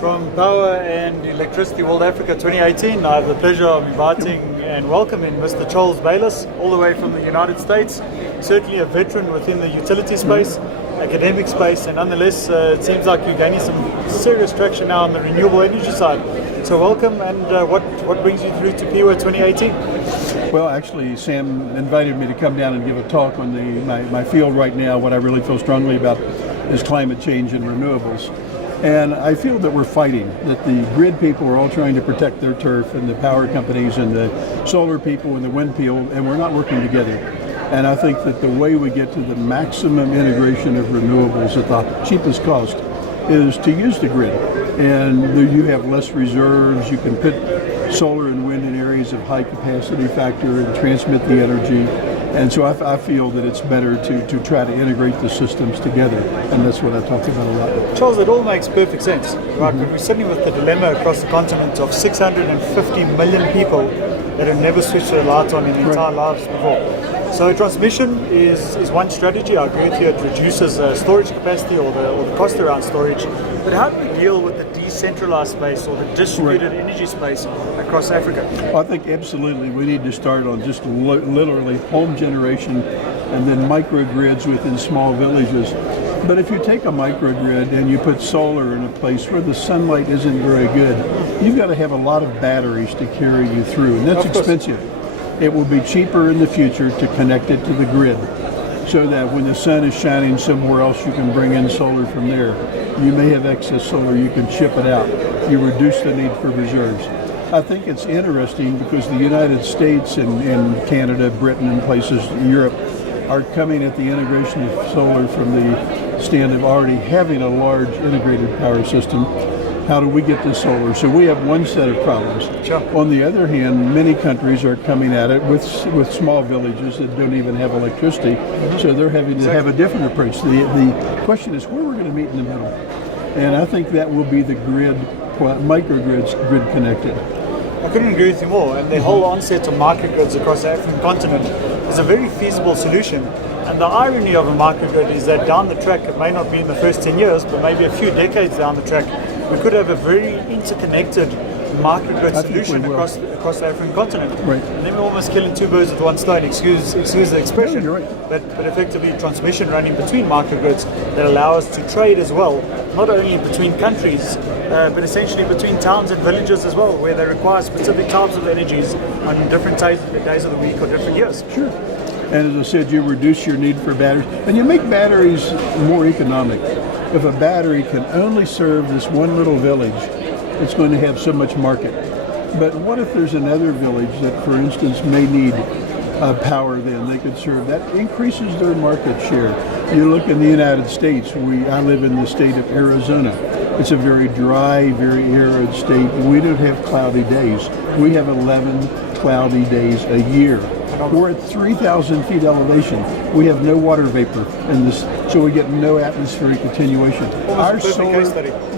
From Power and Electricity World Africa 2018, I have the pleasure of inviting and welcoming Mr. Charles Bayless, all the way from the United States, certainly a veteran within the utility space, academic space, and nonetheless it seems like you're gaining some serious traction now on the renewable energy side. So welcome, and what brings you through to PIWA 2018? Well, actually, Sam invited me to come down and give a talk on my field right now. What I really feel strongly about is climate change and renewables. And I feel that we're fighting, that the grid people are all trying to protect their turf, and the power companies and the solar people and the wind people, and we're not working together. And I think that the way we get to the maximum integration of renewables at the cheapest cost is to use the grid. And you have less reserves, you can put solar and wind in areas of high capacity factor and transmit the energy. And so I feel that it's better to try to integrate the systems together, and that's what I talk about a lot. Charles, it all makes perfect sense, right? But we're sitting with the dilemma across the continent of 650 million people that have never switched their lights on in their entire lives before. So transmission is one strategy. I agree with you, it reduces storage capacity or the cost around storage. But how do we deal with the decentralized space or the distributed energy space across Africa? Well, I think absolutely we need to start on just literally home generation and then microgrids within small villages. But if you take a microgrid and you put solar in a place where the sunlight isn't very good, you've got to have a lot of batteries to carry you through, and that's expensive. It will be cheaper in the future to connect it to the grid, so that when the sun is shining somewhere else, you can bring in solar from there. You may have excess solar, you can ship it out. You reduce the need for reserves. I think it's interesting because the United States and Canada, Britain, and places, Europe, are coming at the integration of solar from the stand of already having a large integrated power system. How do we get to solar? So we have one set of problems. Sure. On the other hand, many countries are coming at it with small villages that don't even have electricity, so they're having to have a different approach. The question is where we're going to meet in the middle, and I think that will be the grid, microgrids, grid connected. I couldn't agree with you more, and the whole onset of microgrids across the African continent is a very feasible solution. And the irony of a microgrid is that down the track, it may not be in the first 10 years, but maybe a few decades down the track, we could have a very interconnected microgrid solution across the African continent. Right. And then we're almost killing two birds with one stone, excuse the expression. No, you're right. But effectively transmission running between microgrids that allow us to trade as well, not only between countries, but essentially between towns and villages as well, where they require specific types of energies on different days of the week or different years. Sure. And as I said, you reduce your need for batteries, and you make batteries more economic. If a battery can only serve this one little village, it's going to have so much market. But what if there's another village that, for instance, may need power then they could serve? That increases their market share. You look in the United States, I live in the state of Arizona. It's a very dry, very arid state. We don't have cloudy days. We have 11 cloudy days a year. We're at 3,000 feet elevation. We have no water vapor in this, so we get no atmospheric attenuation. Our solar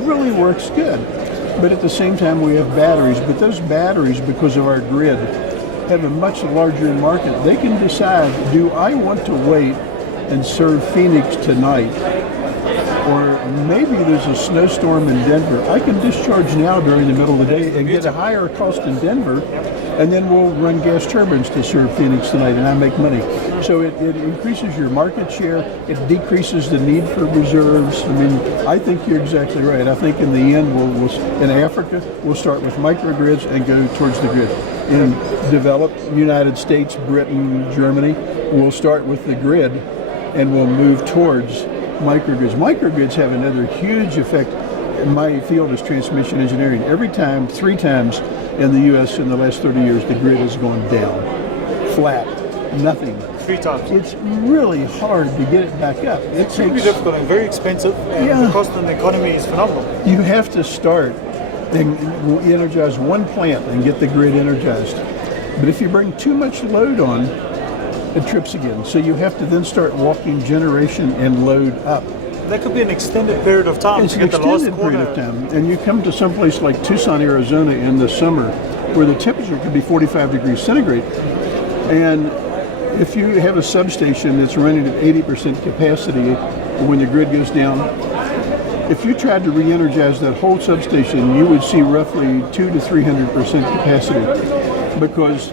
really works good, but at the same time we have batteries. But those batteries, because of our grid, have a much larger market. They can decide, do I want to wait and serve Phoenix tonight? Or maybe there's a snowstorm in Denver. I can discharge now during the middle of the day and get a higher cost in Denver, and then we'll run gas turbines to serve Phoenix tonight, and I make money. So it increases your market share. It decreases the need for reserves. I mean, I think you're exactly right. I think in the end, in Africa, we'll start with microgrids and go towards the grid. In developed United States, Britain, Germany, we'll start with the grid, and we'll move towards microgrids. Microgrids have another huge effect. My field is transmission engineering. Three times in the U.S. in the last 30 years, the grid has gone down, flat, nothing. 3 times. It's really hard to get it back up. It's extremely difficult and very expensive, and the cost on the economy is phenomenal. You have to start and energize one plant and get the grid energized. But if you bring too much load on, it trips again. So you have to then start walking generation and load up. That could be an extended period of time. It's an extended period of time. And you come to some place like Tucson, Arizona in the summer where the temperature could be 45 degrees centigrade. And if you have a substation that's running at 80% capacity, when the grid goes down, If you tried to re-energize that whole substation, you would see roughly 200 to 300% capacity, because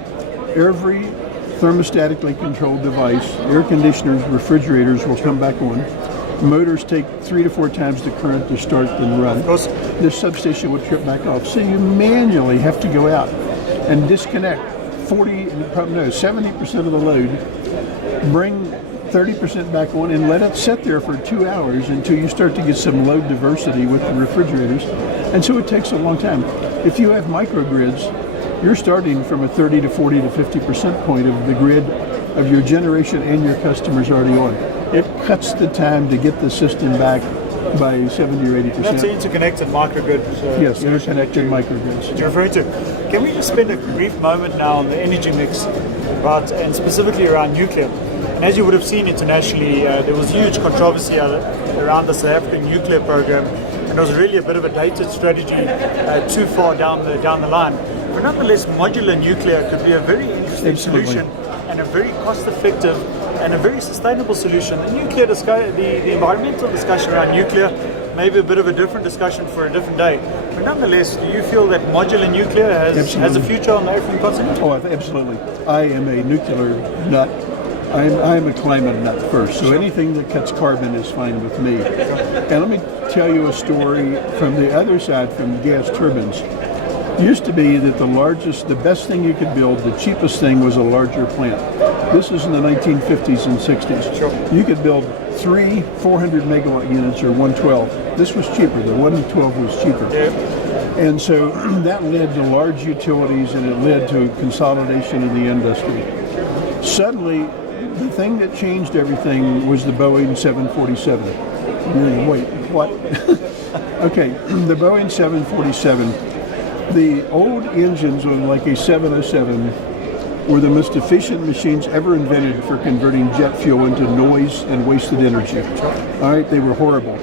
every thermostatically controlled device, air conditioners, refrigerators will come back on. Motors take 3 to 4 times the current to start and run. This substation would trip back off. So you manually have to go out and disconnect 70% of the load, bring 30% back on, and let it sit there for 2 hours until you start to get some load diversity with the refrigerators. And so it takes a long time. If you have microgrids, you're starting from a 30 to 40 to 50% point of the grid of your generation and your customers already on. It cuts the time to get the system back by 70 or 80%. That's the interconnected microgrid. Yes, interconnected microgrids. That you're referring to. Can we just spend a brief moment now on the energy mix, and specifically around nuclear? And as you would have seen internationally, there was huge controversy around the South African nuclear program, and it was really a bit of a dated strategy too far down the line. But nonetheless, modular nuclear could be a very interesting solution, and a very cost-effective and a very sustainable solution. The environmental discussion around nuclear may be a bit of a different discussion for a different day. But nonetheless, do you feel that modular nuclear has a future on the African continent? Oh, absolutely. I am a nuclear nut. I'm a climate nut first, so anything that cuts carbon is fine with me. And let me tell you a story from the other side, from gas turbines. It used to be that the best thing you could build, the cheapest thing, was a larger plant. This is in the 1950s and 60s. Sure. You could build 3 400 megawatt units or 112. This was cheaper. The 112 was cheaper. Yeah. And so that led to large utilities, and it led to consolidation of the industry. Suddenly, the thing that changed everything was the Boeing 747. Wait, what? Okay, the Boeing 747. The old engines on like a 707 were the most efficient machines ever invented for converting jet fuel into noise and wasted energy. All right, they were horrible.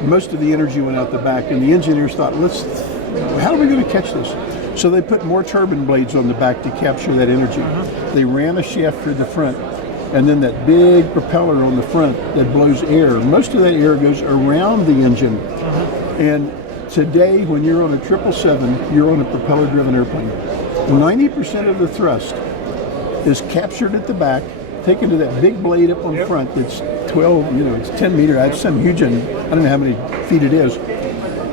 Most of the energy went out the back, and the engineers thought, how are we going to catch this? So they put more turbine blades on the back to capture that energy. They ran a shaft through the front, and then that big propeller on the front that blows air. Most of that air goes around the engine. And today, when you're on a 777, you're on a propeller-driven airplane. 90% of the thrust is captured at the back, taken to that big blade up on front that's it's 10 meter. It's some huge, I don't know how many feet it is.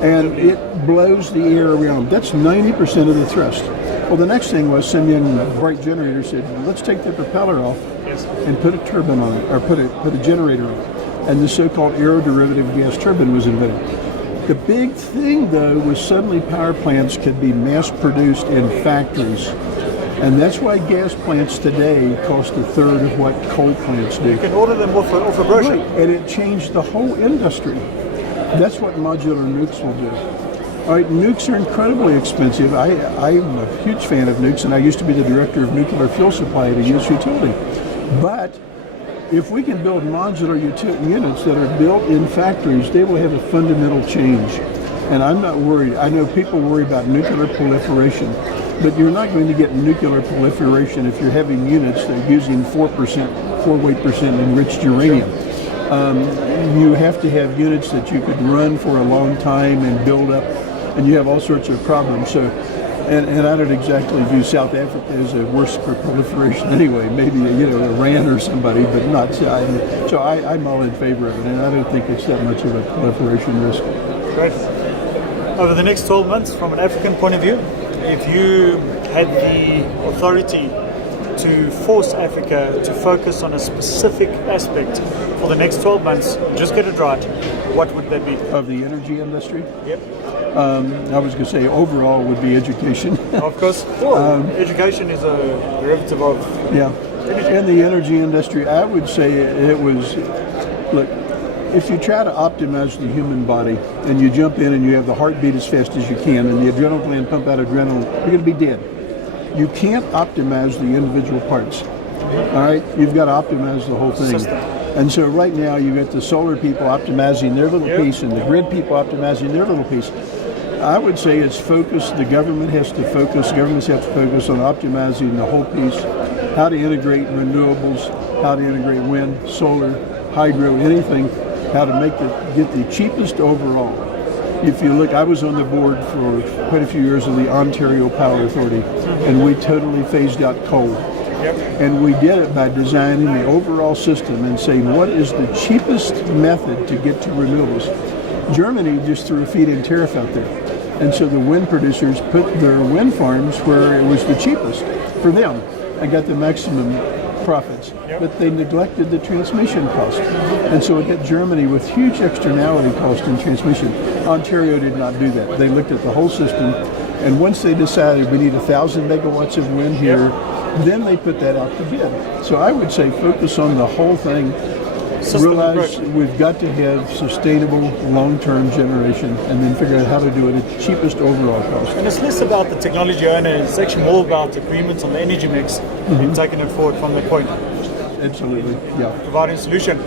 And it blows the air around. That's 90% of the thrust. Well, the next thing was some young bright generator said, let's take the propeller off and put a turbine on it, or put a generator on it. And the so-called aeroderivative gas turbine was invented. The big thing, though, was suddenly power plants could be mass-produced in factories. And that's why gas plants today cost a third of what coal plants do. You can order them off a brochure. Right, and it changed the whole industry. That's what modular nukes will do. All right, nukes are incredibly expensive. I'm a huge fan of nukes, and I used to be the director of nuclear fuel supply at a U.S. utility. But if we can build modular units that are built in factories, they will have a fundamental change. And I'm not worried. I know people worry about nuclear proliferation, but you're not going to get nuclear proliferation if you're having units that are using 4% enriched uranium. You have to have units that you could run for a long time and build up, and you have all sorts of problems. So, and I don't exactly view South Africa as a worse for proliferation anyway. Maybe Iran or somebody, but not. So I'm all in favor of it, and I don't think it's that much of a proliferation risk. Great. Over the next 12 months, from an African point of view, if you had the authority to force Africa to focus on a specific aspect for the next 12 months, just get it right, what would that be? Of the energy industry? Yep. I was going to say overall would be education. Of course. Education is a derivative of energy. In the energy industry, I would say it was, look, if you try to optimize the human body and you jump in and you have the heartbeat as fast as you can and the adrenal gland pump out adrenaline, you're going to be dead. You can't optimize the individual parts. All right? You've got to optimize the whole thing. And so right now you've got the solar people optimizing their little piece and the grid people optimizing their little piece. I would say it's focused. The government has to focus. Governments have to focus on optimizing the whole piece, how to integrate renewables, how to integrate wind, solar, hydro, anything. how to get the cheapest overall. If you look, I was on the board for quite a few years of the Ontario Power Authority, and we totally phased out coal. Yep. And we did it by designing the overall system and saying what is the cheapest method to get to renewables. Germany just threw a feed-in tariff out there. And so the wind producers put their wind farms where it was the cheapest for them. I got the maximum profits, but they neglected the transmission cost. And so it got Germany with huge externality cost in transmission. Ontario did not do that. They looked at the whole system, and once they decided we need 1,000 megawatts of wind here, then they put that out to bid. So I would say focus on the whole thing. Realize we've got to have sustainable long-term generation, and then figure out how to do it at the cheapest overall cost. And it's less about the technology owner, it's actually more about agreements on the energy mix and taking it forward from that point. Absolutely, yeah. Providing a solution.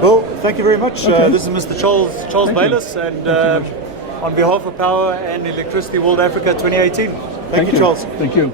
Well, thank you very much. Okay. This is Mr. Charles Bayless, and on behalf of Power and Electricity World Africa 2018. Thank you, Charles. Thank you.